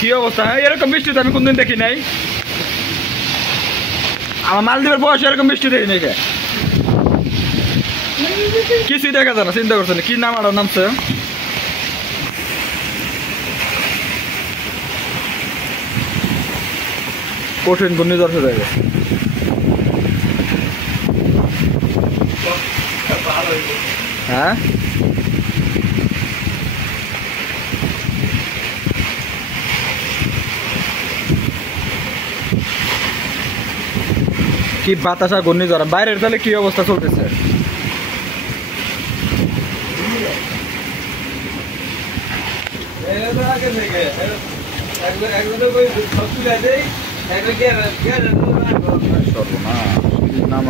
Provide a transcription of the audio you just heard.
কি অবস্থা? এরকম বৃষ্টি তো আমি কোনদিন দেখি নাই। আমার মালদ্বীপের বয়স এরকম বৃষ্টি দেখি নাই। কিছুই দেখা যায় না, চিন্তা করছেন কি নাম আর নামছে। কঠিন ঘূর্ণিঝড় হয়ে যাবে। হ্যাঁ কি বাতাসা ঘূর্ণিঝড় বাইরের, তাহলে কি অবস্থা চলতেছে? নাম